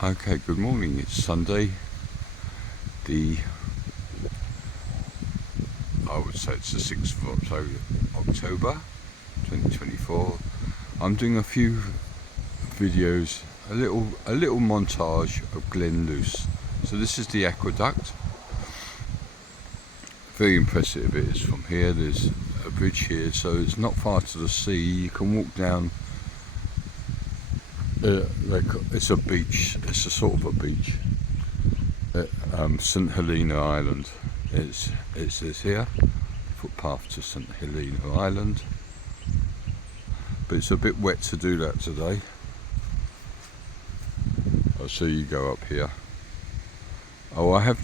Okay, good morning. It's Sunday, I would say it's the 6th of October 2024. I'm doing a few videos, a little montage of Glen Luce. So this is the aqueduct. Very impressive it is from here. There's a bridge here, so it's not far to the sea. You can walk down. It's a beach. It's a sort of a beach. St Helena Island. It says here, footpath to St Helena Island. But it's a bit wet to do that today. I'll see you go up here. Oh, I've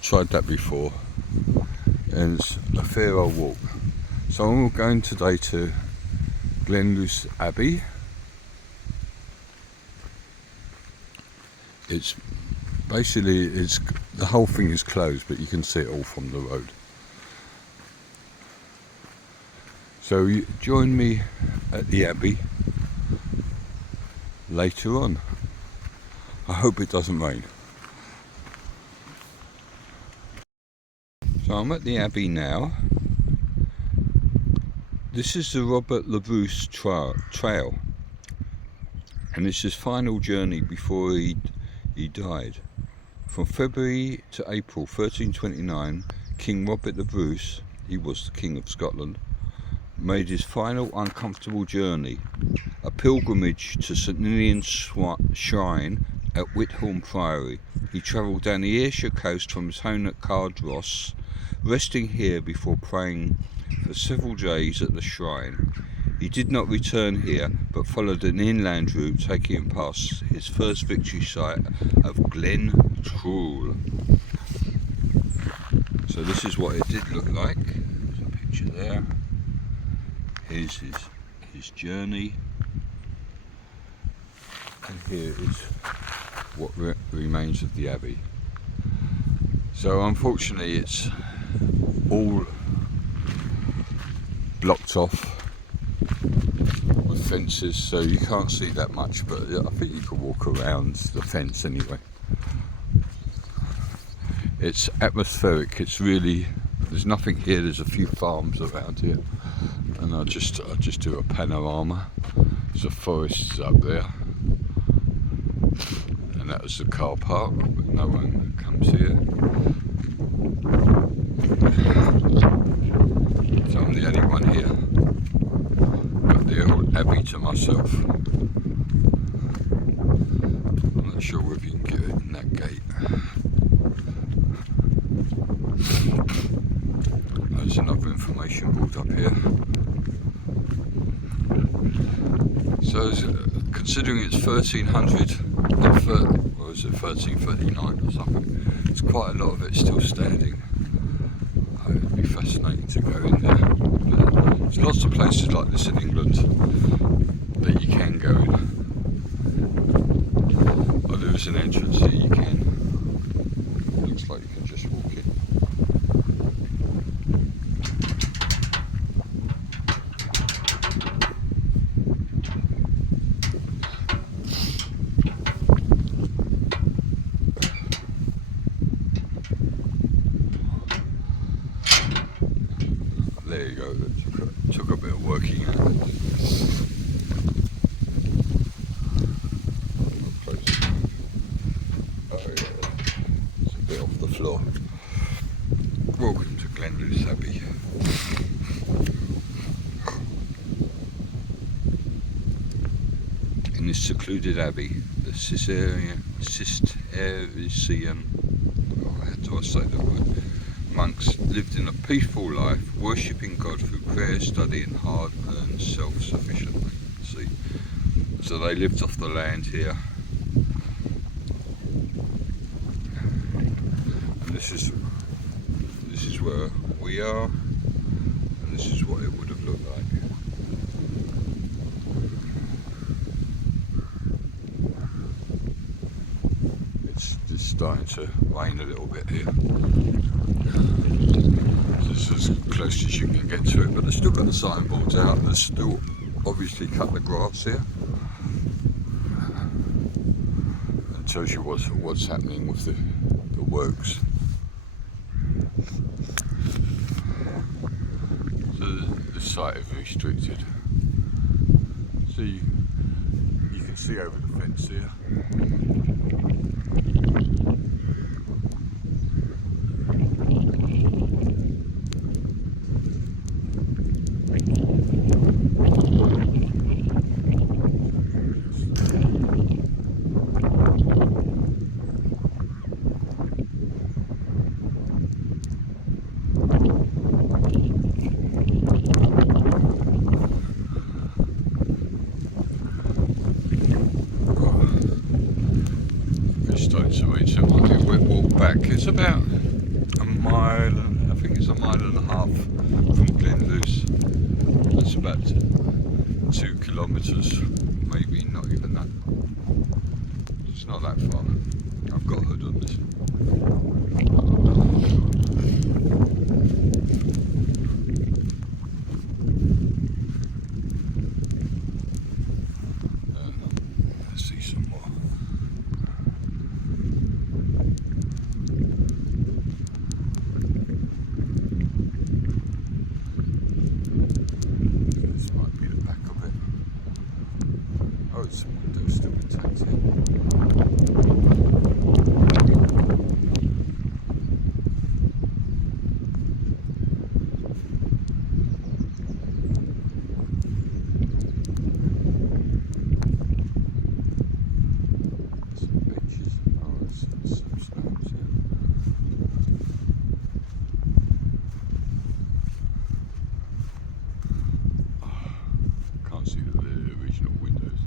tried that before, and it's a fair old walk. So I'm going today to Glen Luce Abbey. It's basically, the whole thing is closed, but you can see it all from the road. So you join me at the Abbey later on. I hope it doesn't rain. So I'm at the Abbey now. This is the Robert Le Bruce Trail, and it's his final journey before he died. From February to April 1329, King Robert Le Bruce, he was the King of Scotland, made his final uncomfortable journey, a pilgrimage to St Ninian's shrine at Whithorn Priory. He travelled down the Ayrshire coast from his home at Cardross, resting here before praying for several days at the shrine. He did not return here, but followed an inland route, taking him past his first victory site of Glen Trool. So this is what it did look like. There's a picture there. Here's his journey, and here is what remains of the Abbey. So unfortunately it's all blocked off with fences, so you can't see that much, but I think you can walk around the fence anyway. It's atmospheric. It's really, there's nothing here. There's a few farms around here, and I'll just do a panorama. There's a forest up there, and that was the car park, but no one comes here. So I'm the only one here. Got the old Abbey to myself. I'm not sure if you can get it in that gate. There's another information board up here. So considering it's 1300, or is it 1339 or something, it's quite a lot of it still standing. It'd be fascinating to go in there. But there's lots of places like this in England that you can go in. Oh, there is an entrance here you can. Looks like you can just walk in. There you go, that took a bit of working out. Oh yeah, it's a bit off the floor. Welcome to Glen Luce Abbey. In this secluded abbey, the Cistercian, how do I say that word? Monks lived in a peaceful life, worshipping God through prayer, study and hard-earned self-sufficiency. See, so they lived off the land here, and this is where we are, and this is what it would have looked like. It's just starting to rain a little bit here. This is as close as you can get to it, but they've still got the signboards out. They've still obviously cut the grass here. shows you what's happening with the works. So the site is restricted. So you can see over the fence there. So it might be a wet walk back. It's about a mile, I think it's a mile and a half from Glenluce. That's about 2 kilometres, maybe not even that. It's not that far. I've got a hood on this. Let's see some more. Some windows still intact here. Some benches. Oh, there's some slabs here. Oh, can't see the original windows.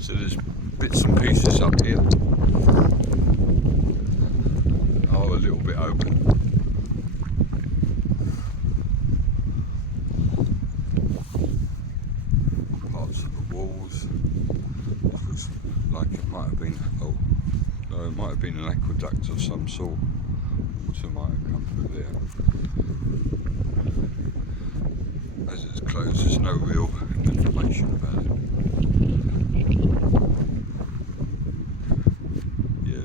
So there's bits and pieces up here. Oh, a little bit open. Parts of the walls. Looks like it might have been, oh, no, it might have been an aqueduct of some sort. Water might have come through there. As it's closed, there's no real information about it.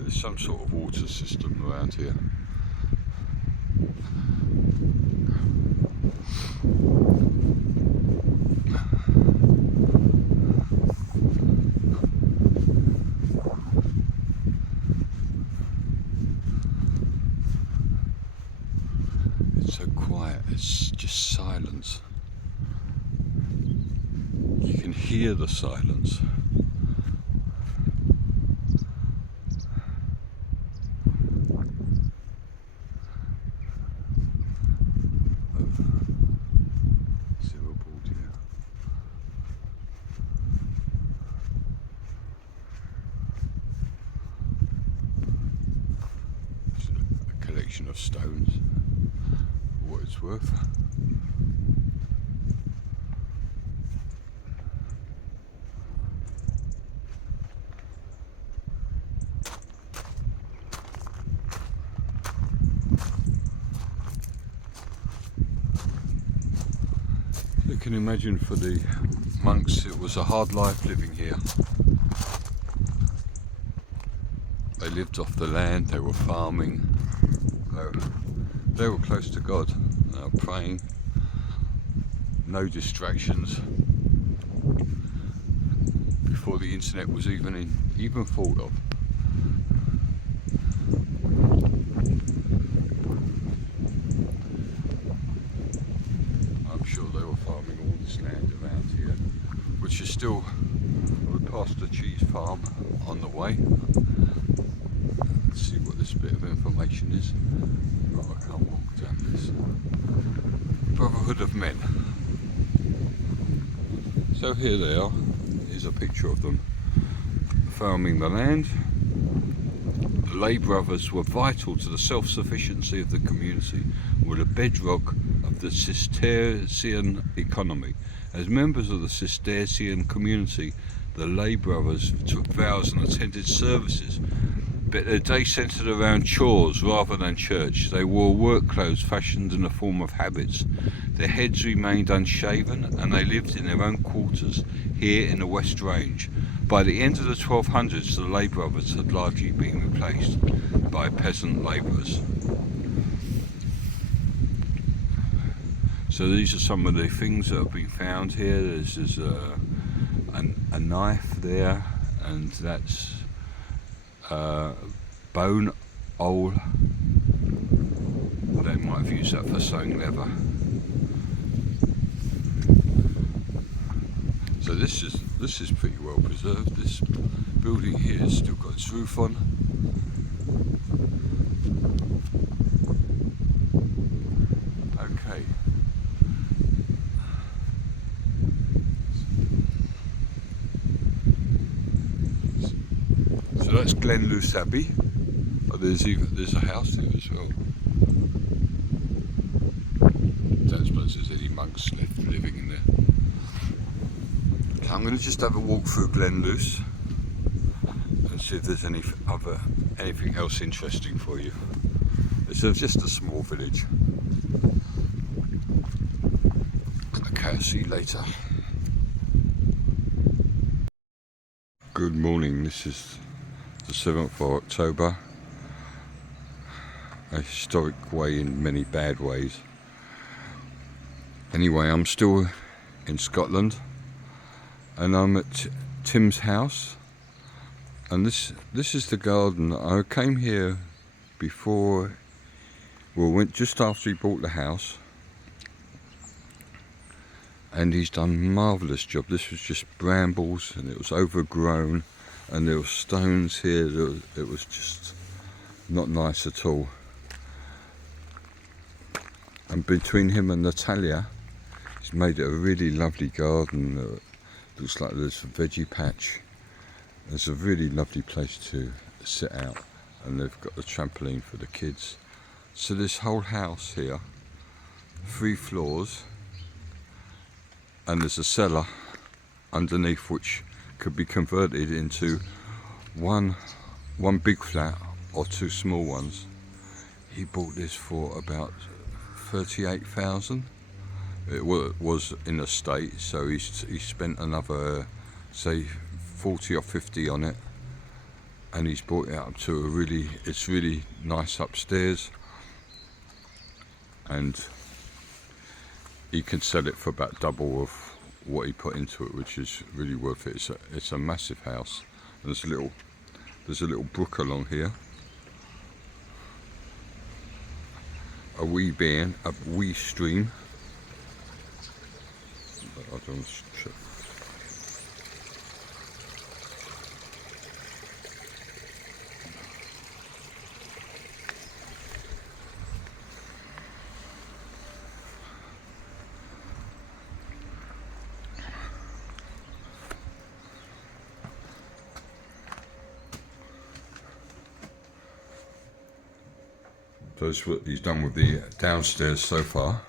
There's some sort of water system around here. It's so quiet, it's just silence. You can hear the silence. Of stones, for what it's worth. You can imagine for the monks it was a hard life living here. They lived off the land, they were farming. They were close to God, praying, no distractions. Before the internet was even thought of. I'm sure they were farming all this land around here, which is still, we passed a cheese farm on the way. Let's see what this bit of information is. Oh, I can't walk down this. Brotherhood of Men. So here they are. Here's a picture of them farming the land, The lay brothers were vital to the self-sufficiency of the community, were the bedrock of the Cistercian economy. As members of the Cistercian community, the lay brothers took vows and attended services, but their day centered around chores rather than church. They wore work clothes fashioned in the form of habits. Their heads remained unshaven, and they lived in their own quarters here in the West Range. By the end of the 1200s, the lay brothers had largely been replaced by peasant labourers. So these are some of the things that have been found here. There's a knife there, and that's bone awl. They might have used that for sewing leather. So this is pretty well preserved. This building here has still got its roof on. Okay. So that's Glenluce Abbey. Oh, there's a house there as well. Don't suppose there's any monks left living in there. Okay, I'm going to just have a walk through Glenluce and see if there's anything else interesting for you. It's just a small village. Okay, I'll see you later. Good morning, this is the 7th of October. A historic way in many bad ways. Anyway, I'm still in Scotland and I'm at Tim's house, and this is the garden. I came here before, well, went just after he bought the house, and he's done a marvellous job. This was just brambles and it was overgrown, and there were stones here. It was just not nice at all. And between him and Natalia, he's made it a really lovely garden. Looks like there's a veggie patch. There's a really lovely place to sit out, and they've got a trampoline for the kids. So this whole house here, 3 floors, and there's a cellar underneath which could be converted into one big flat or 2 small ones. He bought this for about 38,000. It was in a state, so he spent another, say, 40 or 50 on it, and he's brought it up to it's really nice upstairs, and he can sell it for about double of what he put into it, which is really worth it. It's a massive house. And there's a little brook along here. A wee stream. I don't check. So that's what he's done with the downstairs so far.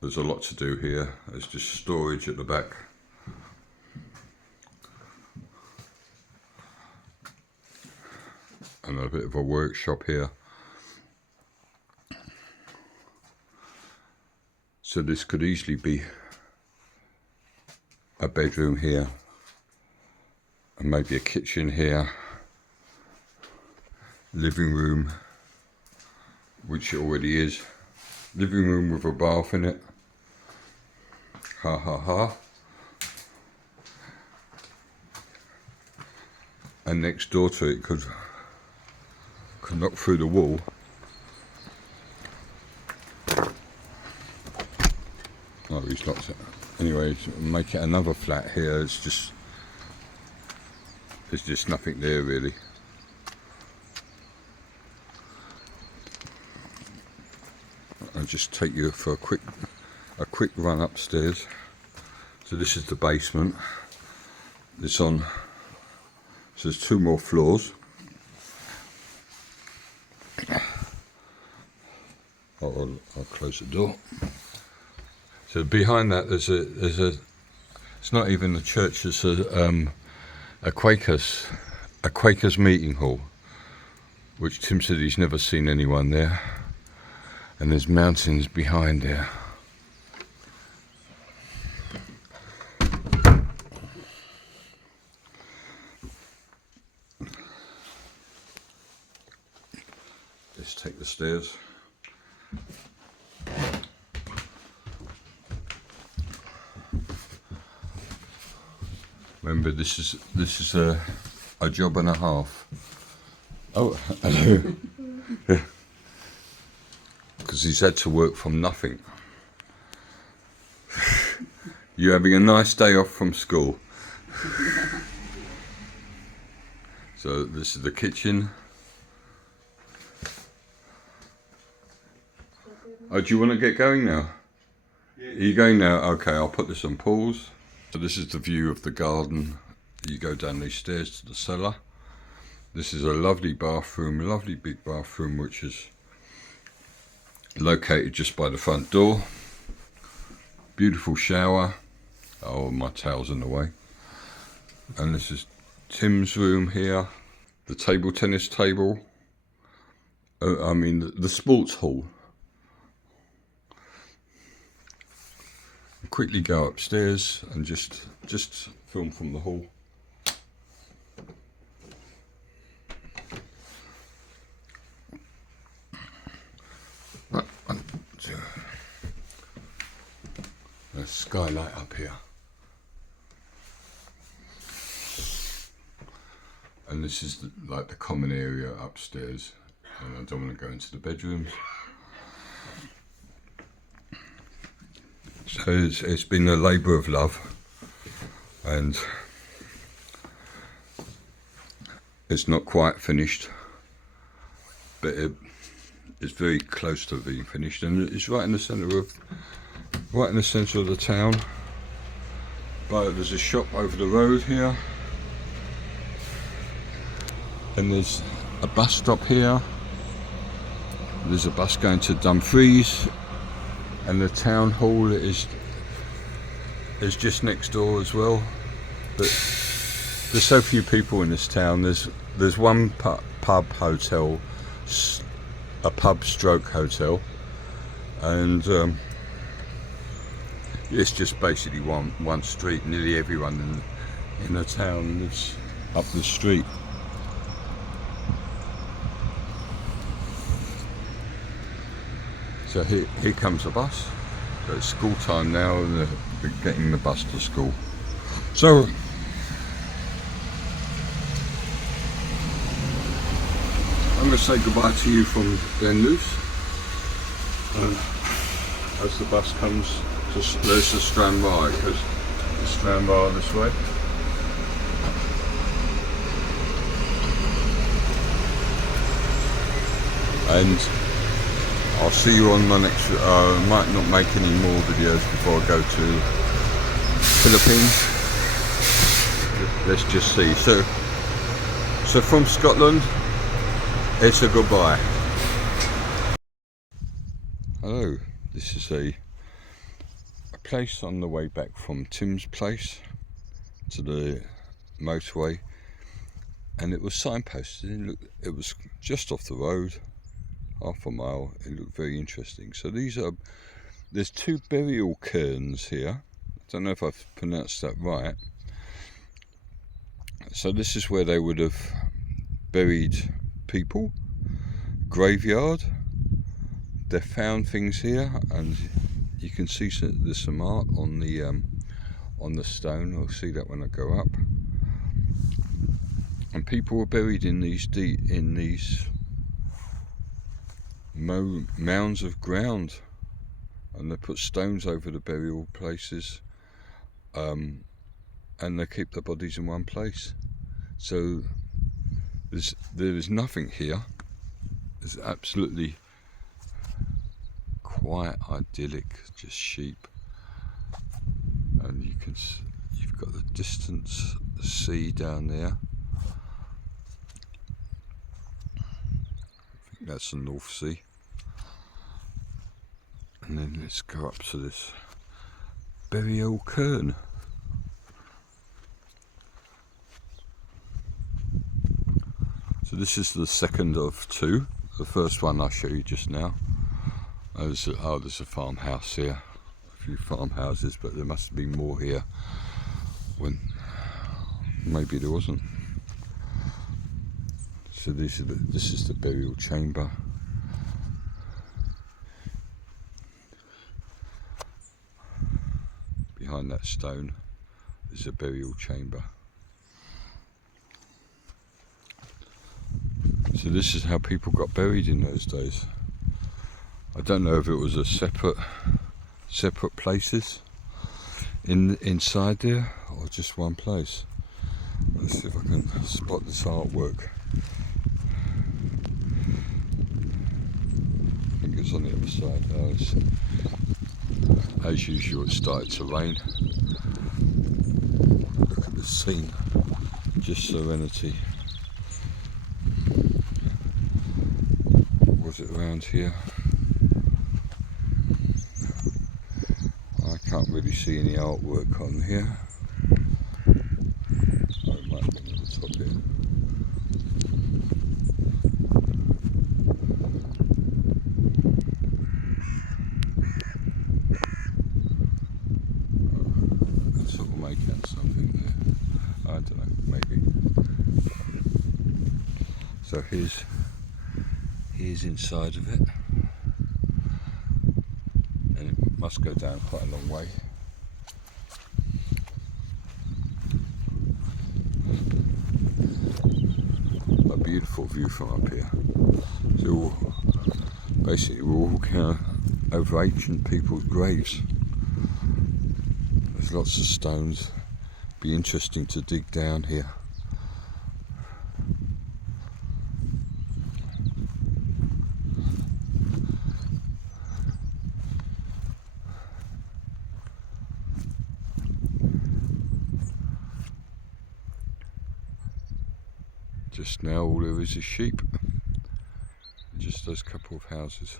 There's a lot to do here. There's just storage at the back. And a bit of a workshop here. So this could easily be a bedroom here, and maybe a kitchen here. Living room, which it already is. Living room with a bath in it. Ha ha ha. And next door to it could knock through the wall. Oh, he's locked it. Anyway, make it another flat here. There's just nothing there really. I'll just take you for a quick run upstairs. So this is the basement. So there's 2 more floors. I'll close the door. So behind that there's a it's not even a church, it's a Quakers meeting hall, which Tim said he's never seen anyone there, and there's mountains behind there. Let's take the stairs. Remember, this is a job and a half. Oh, hello. Because he's had to work from nothing. You having a nice day off from school? So this is the kitchen. Oh, do you want to get going now? Yeah. Are you going now? Okay, I'll put this on pause. So this is the view of the garden. You go down these stairs to the cellar. This is a lovely bathroom, lovely big bathroom, which is located just by the front door. Beautiful shower. Oh, my towel's in the way. And this is Tim's room here. The table tennis table. I mean the sports hall. Quickly go upstairs and just film from the hall. A skylight up here, and this is like the common area upstairs, and I don't want to go into the bedrooms. So it's been a labour of love, and it's not quite finished, but it's very close to being finished, and it's right in the centre of the town. But there's a shop over the road here, and there's a bus stop here. There's a bus going to Dumfries. And the town hall is just next door as well. But there's so few people in this town. There's one pub hotel, a pub stroke hotel, and it's just basically one street. Nearly everyone in the town lives up the street. So here comes the bus. So it's school time now, and they're getting the bus to school. So I'm going to say goodbye to you from Glenluce. As the bus comes, there's the Strandbar. It goes the Strandbar this way. And I'll see you on my next. I might not make any more videos before I go to Philippines. Let's just see. So from Scotland, it's a goodbye. Hello. This is a place on the way back from Tim's place to the motorway, and it was signposted. It was just off the road. Half a mile. It looked very interesting. So there's two burial cairns here. I don't know if I've pronounced that right. So this is where they would have buried people. Graveyard. They found things here, and you can see there's some art on the stone. I'll see that when I go up. And people were buried in these mounds of ground, and they put stones over the burial places, and they keep the bodies in one place. So there is nothing here. It's absolutely quite idyllic, just sheep, and you've got the distance sea down there. I think that's the North Sea. And then let's go up to this burial cairn. So this is the second of two. The first one I showed you just now. There's a farmhouse here. A few farmhouses, but there must have been more here when maybe there wasn't. So this is the burial chamber. Behind that stone is a burial chamber. So this is how people got buried in those days. I don't know if it was a separate places inside there or just one place. Let's see if I can spot this artwork. I think it's on the other side now. As usual, it started to rain. Look at the scene, just serenity. Was it around here? I can't really see any artwork on here. Oh, it might have been at the top here. Oh, sort of make out something there. I don't know, maybe. So here's inside of it, and it must go down quite a long way. A beautiful view from up here. So basically we're walking over ancient people's graves. There's lots of stones. Be interesting to dig down here. Just now all there is sheep, just those couple of houses.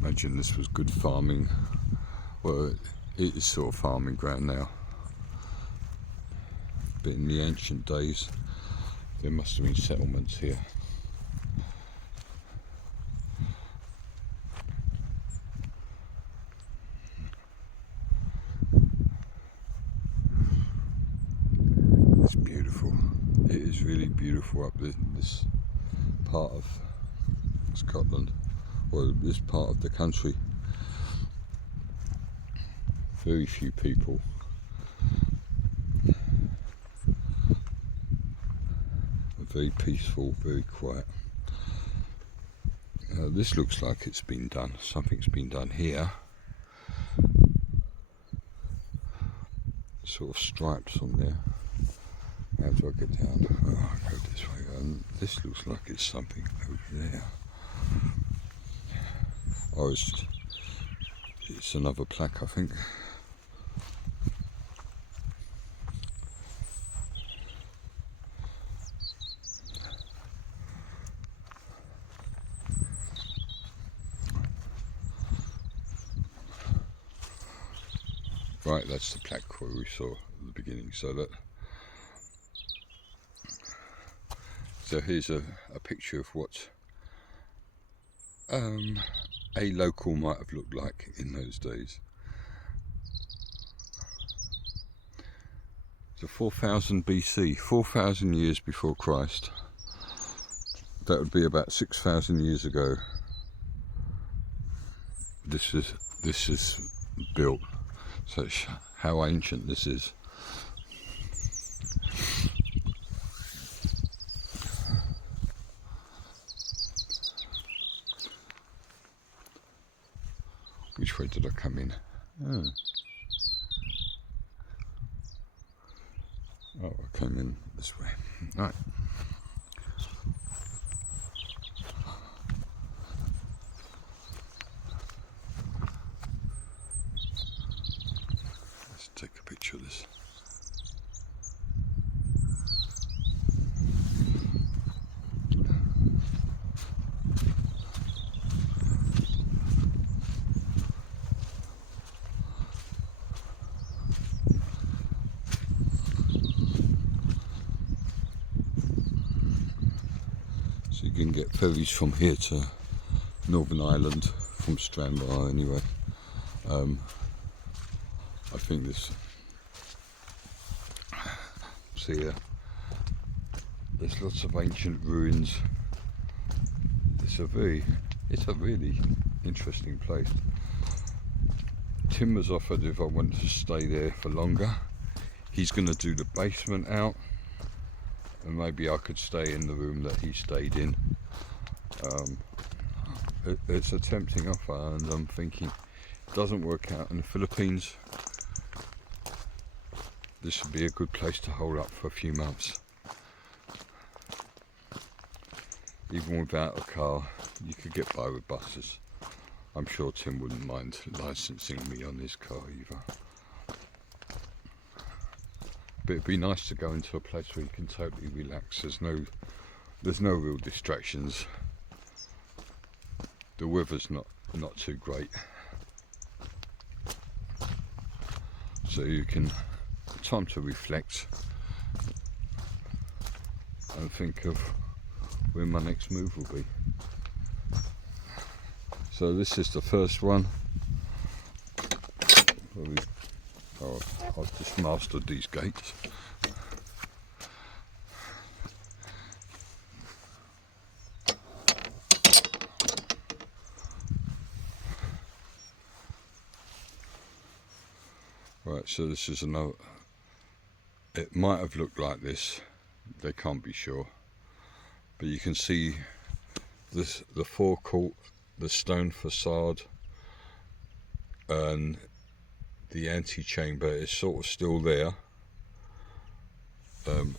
Imagine this was good farming. Well, it is sort of farming ground now, but in the ancient days there must have been settlements here. It's beautiful. It is really beautiful up this part of Scotland, or this part of the country. Very few people. Very peaceful, very quiet. This looks like it's been done. Something's been done here. Sort of stripes on there. How do I get down? Oh, I go this way. This looks like it's something over there. Oh, it's another plaque, I think. Right, that's the plaque where we saw at the beginning. So here's a picture of what a local might have looked like in those days. So 4000 BC, 4,000 years before Christ. That would be about 6,000 years ago. This is built. So it's how ancient this is. Which way did I come in? Oh, I came in this way. Right. So you can get ferries from here to Northern Ireland from Stranraer anyway. I think this, see there's lots of ancient ruins. It's a really interesting place. Tim has offered if I want to stay there for longer, he's going to do the basement out, and maybe I could stay in the room that he stayed in. It's a tempting offer, and I'm thinking it doesn't work out in the Philippines, this would be a good place to hold up for a few months. Even without a car, you could get by with buses. I'm sure Tim wouldn't mind licensing me on his car either. But it'd be nice to go into a place where you can totally relax. There's no real distractions. The weather's not too great, so you can time to reflect and think of where my next move will be. So this is the first one. I've just mastered these gates. Right, so this is another. It might have looked like this. They can't be sure, but you can see this, the forecourt, the stone facade, and the antechamber is sort of still there,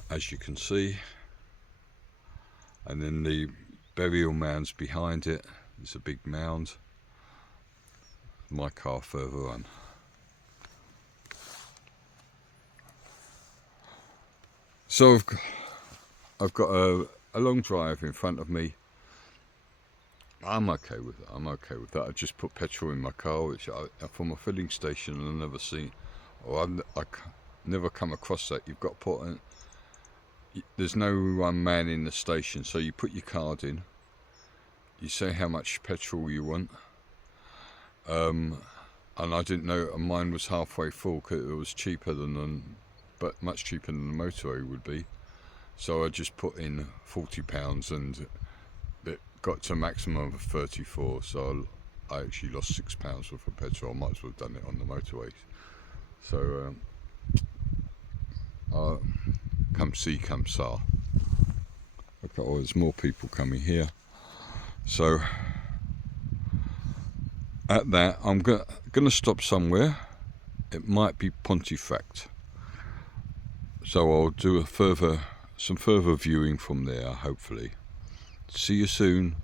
as you can see, and then the burial mound's behind it. There's a big mound. My car further on. So I've got a long drive in front of me. I'm okay with that. I just put petrol in my car, which from a filling station, I've never seen, or I never come across that. You've got to put in, there's no one man in the station, so you put your card in, you say how much petrol you want, and I didn't know mine was halfway full because it was cheaper but much cheaper than the motorway would be. So I just put in £40 and it got to a maximum of 34, so I actually lost £6 worth of petrol. I might as well have done it on the motorway. So come see, come saw. Okay, oh, there's more people coming here. So at that, I'm gonna stop somewhere. It might be Pontefract. So I'll do some further viewing from there, hopefully. See you soon.